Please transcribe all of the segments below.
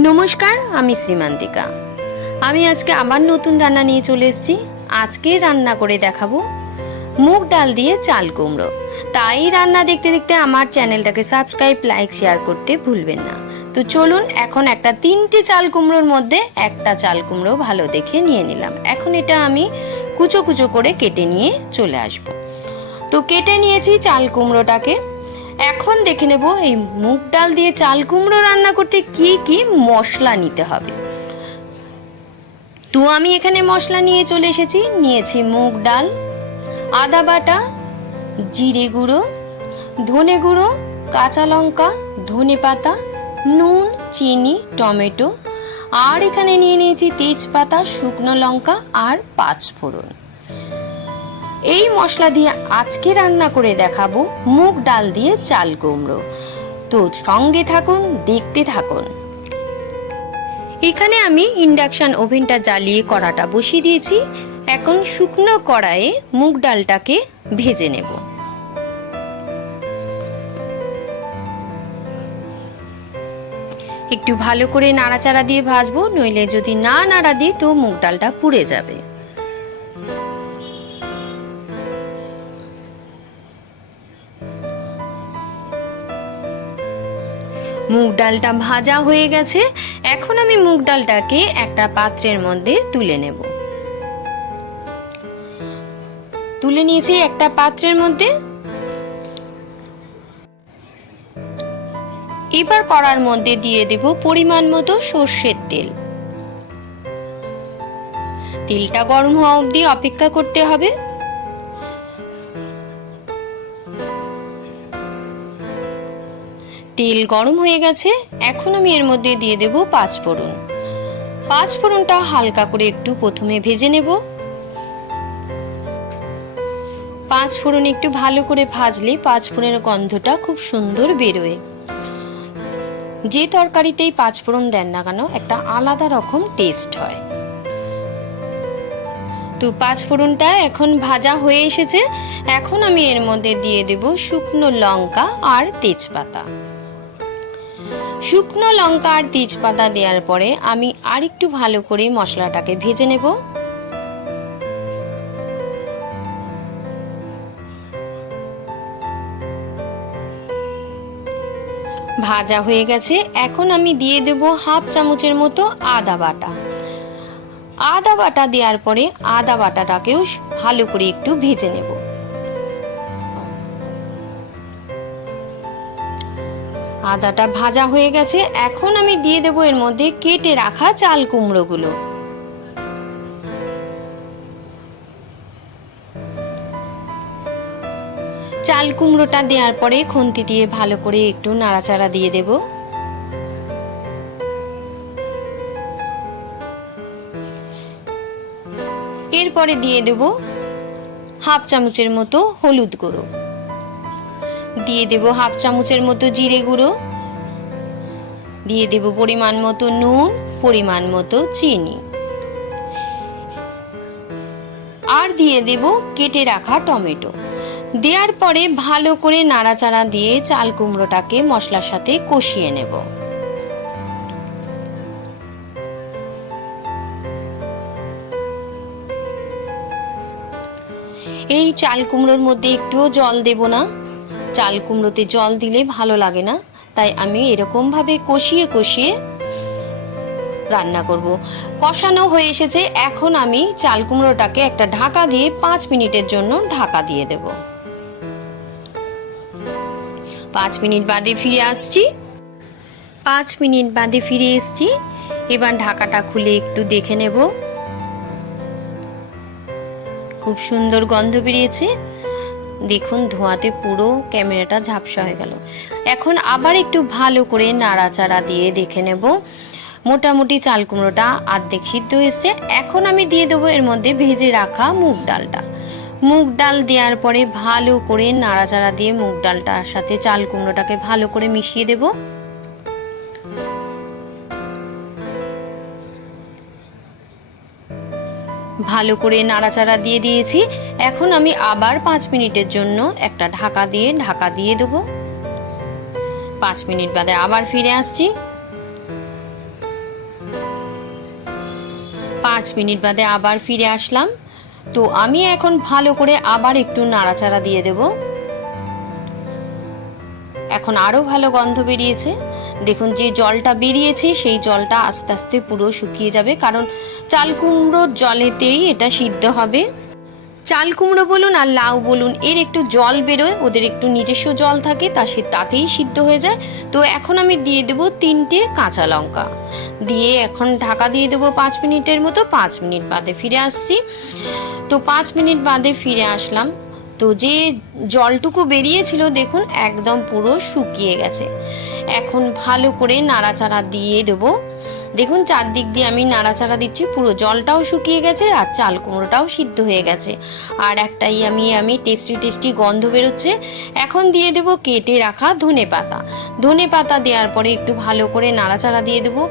নমস্কার, আমি শ্রীমান্তিকা। আমি আজকে আবার নতুন রান্না নিয়ে চলে এসেছি। আজকে রান্না করে দেখাবো মুগ ডাল দিয়ে চাল কুমড়ো। তাই রান্না দেখতে দেখতে আমার চ্যানেলটাকে সাবস্ক্রাইব, লাইক, শেয়ার করতে ভুলবেন না। তো চলুন, এখন একটা 3টে চাল কুমড়োর মধ্যে একটা চাল কুমড়ো ভালো দেখে নিয়ে নিলাম। এখন এটা আমি কুচো কুচো করে কেটে নিয়ে চলে আসব। তো কেটে নিয়েছি চাল কুমড়োটাকে। এখন দেখে নেব এই মুগ ডাল দিয়ে চাল কুমড়ো রান্না করতে কি কি মশলা নিতে হবে। তো আমি এখানে মশলা নিয়ে চলে এসেছি। নিয়েছি মুগ ডাল, আদা বাটা, জিরে গুঁড়ো, ধনে গুঁড়ো, কাঁচা লঙ্কা, ধনে পাতা, নুন, চিনি, টমেটো, আর এখানে নিয়ে নিয়েছি তেজপাতা, শুকনো লঙ্কা আর 5 ফোড়ন। এই মশলা দিয়ে আজকে রান্না করে দেখাবো মুগ ডাল দিয়ে চাল কুমড়ো। তো সঙ্গে থাকুন, দেখতে থাকুন। এখানে আমি ইন্ডাকশন ওভেনটা জ্বালিয়ে কড়াটা বসিয়ে দিয়েছি। এখন শুকনো কড়াইয়ে মুগ ডালটাকে ভেজে নেব। একটু ভালো করে নাড়াচাড়া দিয়ে ভাজবো, নইলে যদি না নাড়া দিই তো মুগ ডালটা পুড়ে যাবে। মুগ ডালটা ভাজা হয়ে গেছে। এখন আমি মুগ ডালটাকে একটা পাত্রের মধ্যে তুলে নেব। তুলে নিয়েছি একটা পাত্রের মধ্যে। এবার কড়ার মধ্যে দিয়ে দেব পরিমাণ মতো সর্ষের তেল। তেলটা গরম হওয়া অবধি অপেক্ষা করতে হবে। তেল গরম হয়ে গেছে। এখন আমি এর মধ্যে দিয়ে দেব 5 ফোড়ন। 5 ফোড়নটা হালকা করে একটু প্রথমে ভেজে নেব। 5 ফোড়ন একটু ভালো করে ভাজলে 5 ফোড়নের গন্ধটা খুব সুন্দর বেরোয়। যে তরকারিতেই 5 ফোড়ন দেন না কেন একটা আলাদা রকম টেস্ট হয়। তো 5 ফোড়নটা এখন ভাজা হয়ে এসেছে। এখন আমি এর মধ্যে দিয়ে দেব শুকনো লঙ্কা আর তেজপাতা। শুকনো লঙ্কা আর তেজপাতা দেওয়ার পরে আমি আরেকটু ভালো করে মশলাটাকে ভেজে নেব। ভাজা হয়ে গেছে। এখন আমি দিয়ে দেব হাফ চামচের মতো আদা বাটা। আদা বাটা দেওয়ার পরে আদা বাটাটাকেও ভালো করে একটু ভেজে নেব। আদাটা ভাজা হয়ে গেছে। এখন আমি দিয়ে দেব এর মধ্যে কেটে রাখা চাল কুমড়োগুলো। চাল কুমড়োটা দেওয়ার পরে খুন্তি দিয়ে ভালো করে একটু নাড়াচাড়া দিয়ে দেব। এরপরে দিয়ে দেব হাফ চামচের মতো হলুদ গুঁড়ো, দিয়ে দেব হাফ চামচের মতো জিরে গুঁড়ো, দিয়ে দেব পরিমাণ মতো নুন, পরিমাণ মতো চিনি, আর দিয়ে দেব কেটে রাখা টমেটো। দেওয়ার পরে ভালো করে নাড়াচাড়া দিয়ে চাল কুমড়োটাকে মশলার সাথে কষিয়ে নেব। এই চাল কুমড়োর মধ্যে একটুও জল দেব না। চাল কুমড়োতে জল দিলে ভালো লাগে না, তাই আমি এরকম ভাবে কষিয়ে কষিয়ে রান্না করব। কষানো হয়ে এসেছে। এখন আমি চাল কুমড়োটাকে একটা ঢাকা দিয়ে 5 মিনিটের জন্য ঢাকা দিয়ে দেব। 5 মিনিট বাদে ফিরে আসছি। 5 মিনিট বাদে ফিরে এসেছি। এবার ঢাকাটা খুলে একটু দেখে নেব। খুব সুন্দর গন্ধ বেরিয়েছে। দেখুন, ধোঁয়াতে পুরো ক্যামেরাটা ঝাপসা হয়ে গেল। এখন আবার একটু ভালো করে নাড়াচাড়া দিয়ে দেখে নেব। মোটামুটি চাল কুমড়োটা অর্ধেক সিদ্ধ হয়েছে। এখন আমি দিয়ে দেবো এর মধ্যে ভেজে রাখা মুগ ডালটা। মুগ ডাল দেওয়ার পরে ভালো করে নাড়াচাড়া দিয়ে মুগ ডালটার সাথে চাল কুমড়োটাকে ভালো করে মিশিয়ে দেব। ভালো করে নাড়াচাড়া দিয়ে দিয়েছি। এখন আমি আবার 5 মিনিটের জন্য একটা ঢাকা দিয়ে দেবো। 5 মিনিট বাদে আবার ফিরে আসছি। 5 মিনিট বাদে আবার ফিরে আসলাম। তো আমি এখন ভালো করে আবার একটু নাড়াচাড়া দিয়ে দেব। এখন আরো ভালো গন্ধ বেরিয়েছে। দেখুন যে জলটা বেরিয়েছে সেই জলটা আস্তে আস্তে পুরো শুকিয়ে যাবে, কারণ চাল কুমড়োর জলেতেই এটা সিদ্ধ হবে। চাল কুমড়ো বলুন আর লাউ বলুন, এর একটু জল বেরোয়, ওদের একটু নিজস্ব জল থাকে, তাতেই সিদ্ধ হয়ে যায়। তো এখন আমি দিয়ে দেব 3টে কাঁচা লঙ্কা, দিয়ে এখন ঢাকা দিয়ে দেবো 5 মিনিটের মতো। 5 মিনিট বাদে ফিরে আসছি। তো 5 মিনিট বাদে ফিরে আসলাম। তো যে জলটুকু বেরিয়েছিল দেখুন একদম পুরো শুকিয়ে গেছে। এখন ভালো করে নাড়াচাড়া দিয়ে দেবো। দেখুন চারদিক দিয়ে আমি নাড়াচাড়া দিচ্ছি, পুরো জলটাও শুকিয়ে গেছে আর চাল কুমড়োটাও সিদ্ধ হয়ে গেছে। আর একটাই আমি টেস্টি গন্ধ বেরোচ্ছে। এখন দিয়ে দেব কেটে রাখা ধনে পাতা দেওয়ার পরে একটু ভালো করে নাড়াচাড়া দিয়ে দেবো।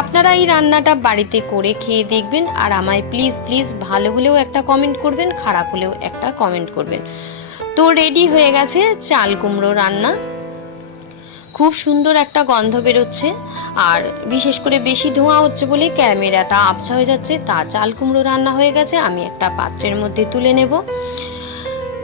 আপনারা এই রান্নাটা বাড়িতে করে খেয়ে দেখবেন, আর আমায় প্লিজ ভালো হলেও একটা কমেন্ট করবেন, খারাপ হলেও একটা কমেন্ট করবেন। তো রেডি হয়ে গেছে চাল কুমড়ো রান্না। খুব সুন্দর একটা গন্ধ বেরোচ্ছে, আর বিশেষ করে বেশি ধোঁয়া হচ্ছে বলে ক্যামেরাটা আবছা হয়ে যাচ্ছে। তা চাল কুমড়ো রান্না হয়ে গেছে, আমি একটা পাত্রের মধ্যে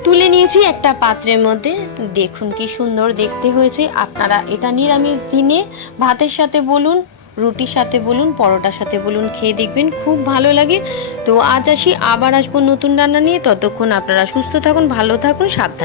তুলে নিয়েছি একটা পাত্রের মধ্যে। দেখুন কি সুন্দর দেখতে হয়েছে। আপনারা এটা নিরামিষ দিনে ভাতের সাথে বলুন, রুটির সাথে বলুন, পরোটার সাথে বলুন, খেয়ে দেখবেন খুব ভালো লাগে। তো আজ আসি, আবার আসবো নতুন রান্না নিয়ে। ততক্ষণ আপনারা সুস্থ থাকুন, ভালো থাকুন, সাবধানে।